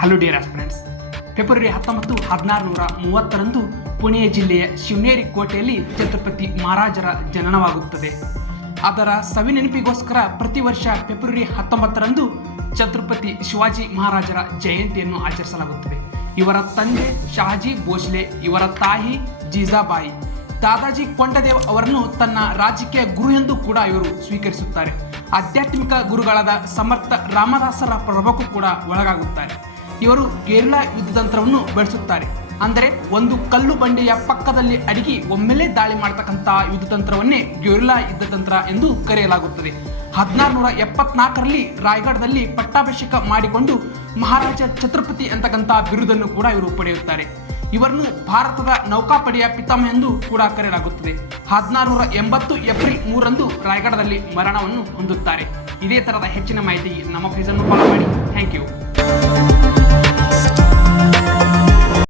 Hello dear aspirants February ಹತ್ತೊಂಬತ್ತು ಹದಿನಾರು ನೂರ ಮೂವತ್ತರಂದು ಪುಣೆ ಜಿಲ್ಲೆಯ ಶಿವನೇರಿ ಕೋಟೆಯಲ್ಲಿ ಛತ್ರಪತಿ ಮಹಾರಾಜರ ಜನನವಾಗುತ್ತದೆ. ಅದರ ಸವಿನೆನಪಿಗೋಸ್ಕರ ಪ್ರತಿ ವರ್ಷ ಫೆಬ್ರವರಿ ಹತ್ತೊಂಬತ್ತರಂದು ಛತ್ರಪತಿ ಶಿವಾಜಿ ಮಹಾರಾಜರ ಜಯಂತಿಯನ್ನು ಆಚರಿಸಲಾಗುತ್ತದೆ. ಇವರ ತಂದೆ ಶಹಾಜಿ ಭೋಸ್ಲೆ, ಇವರ ತಾಯಿ ಜೀಜಾಬಾಯಿ, ದಾದಾಜಿ ಕೊಂಡದೇವ್ ಅವರನ್ನು ತನ್ನ ರಾಜಕೀಯ ಗುರು ಎಂದು ಕೂಡ ಇವರು ಸ್ವೀಕರಿಸುತ್ತಾರೆ. ಆಧ್ಯಾತ್ಮಿಕ ಗುರುಗಳಾದ ಸಮರ್ಥ ರಾಮದಾಸರ ಪ್ರಭಕ್ಕೂ ಕೂಡ ಒಳಗಾಗುತ್ತಾರೆ. ಇವರು ಗೆರಿಲ್ಲಾ ಯುದ್ಧತಂತ್ರವನ್ನು ಬಳಸುತ್ತಾರೆ. ಅಂದರೆ ಒಂದು ಕಲ್ಲು ಬಂಡೆಯ ಪಕ್ಕದಲ್ಲಿ ಅಡಗಿ ಒಮ್ಮೆಲೆ ದಾಳಿ ಮಾಡತಕ್ಕಂಥ ಯುದ್ಧತಂತ್ರವನ್ನೇ ಗೆರಿಲ್ಲಾ ಯುದ್ಧತಂತ್ರ ಎಂದು ಕರೆಯಲಾಗುತ್ತದೆ. ಹದಿನಾರು ನೂರ ಎಪ್ಪತ್ನಾಲ್ಕರಲ್ಲಿ ರಾಯಗಢದಲ್ಲಿ ಪಟ್ಟಾಭಿಷೇಕ ಮಾಡಿಕೊಂಡು ಮಹಾರಾಜ ಛತ್ರಪತಿ ಅಂತಕ್ಕಂಥ ಬಿರುದನ್ನು ಕೂಡ ಇವರು ಪಡೆಯುತ್ತಾರೆ. ಇವರನ್ನು ಭಾರತದ ನೌಕಾಪಡೆಯ ಪಿತಾಮಹ ಎಂದು ಕೂಡ ಕರೆಯಲಾಗುತ್ತದೆ. ಹದಿನಾರು ನೂರ ಎಂಬತ್ತು ಏಪ್ರಿಲ್ ಮೂರರಂದು ರಾಯಗಢದಲ್ಲಿ ಮರಣವನ್ನು ಹೊಂದುತ್ತಾರೆ. ಇದೇ ತರಹದ ಹೆಚ್ಚಿನ ಮಾಹಿತಿ ನಮ್ಮ ಫೀಸನ್ನು ಫಾಲೋ ಮಾಡಿ. Thank you